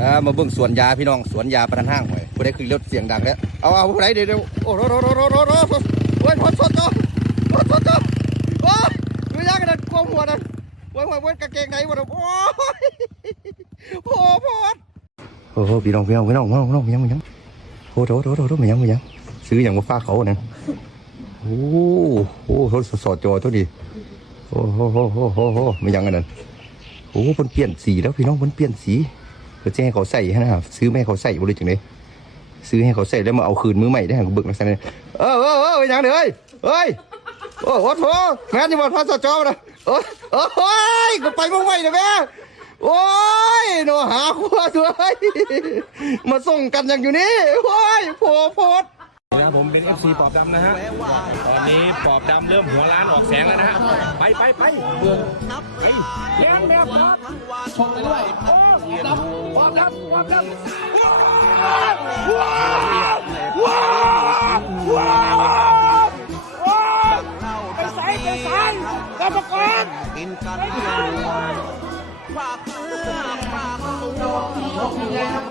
อ่ามาเบิ่งสวนยาพี่น้องสวนยาประทานห้างหน่อยผู้ใดคือรถเสียงดังแล้วเอาเอาผู้ใดเดี๋ยวเดี๋ยวโอ้โหโอ้โหโอ้โหโอ้โหโอ้โหโอ้ยทดสดจ้ะทดสดจ้ะโอ้ยดูยากกันนะกลัวหัวนะโอ้ยโอ้ยโอ้ยกางเกงไหนวะนะโอ้ยโอ้โหโอ้โหพี่น้องพี่น้องพี่น้องพี่น้องพี่น้องพี่น้องพี่น้องโอ้โหโอ้โหโอ้โหโอ้โหพี่น้องพี่น้องซื้ออย่างมาฝากเขาเนี่ยโอ้โหทดสดจอตัวดีโอ้โหโอ้โหโอ้โหไม่ยังกันนั่นโอ้โหมันเปลี่ยนสีแล้วพี่น้องมันเปลี่ยนสี แจะให้เขาใส่นะครับซื้อไม่ให้เขาใส่บริจังเลยซื้อให้เขาใส่แล้วมาเอาคืนมือใหม่ได้ของบึกลักษณะนี้เออเออเออไปยังเด้อเฮ้ยเฮ้ยโอ้โหโถแม่นี่บอกพระสจอมาเลยโอ้ยโอ้ยกูไปมึงไหวนะแม่โอ้ยโนหาขั้วด้วยมาส่งกันอย่างอยู่นี่โอ้ยโผล่โพดับผมเป็น FC ปอบดำนะฮะตอนนี้ปอบดำเริ่มหัวร้านออกแสงแล้วนะฮะไปไปไปเบื่อเฮ้ลี้ยงแมวปอบชงไปด้วยปอบดำปอบดำว้าวว้าวว้าวว้าวไปใส่ไปใส่กรรมกรกินกันปากปากปาก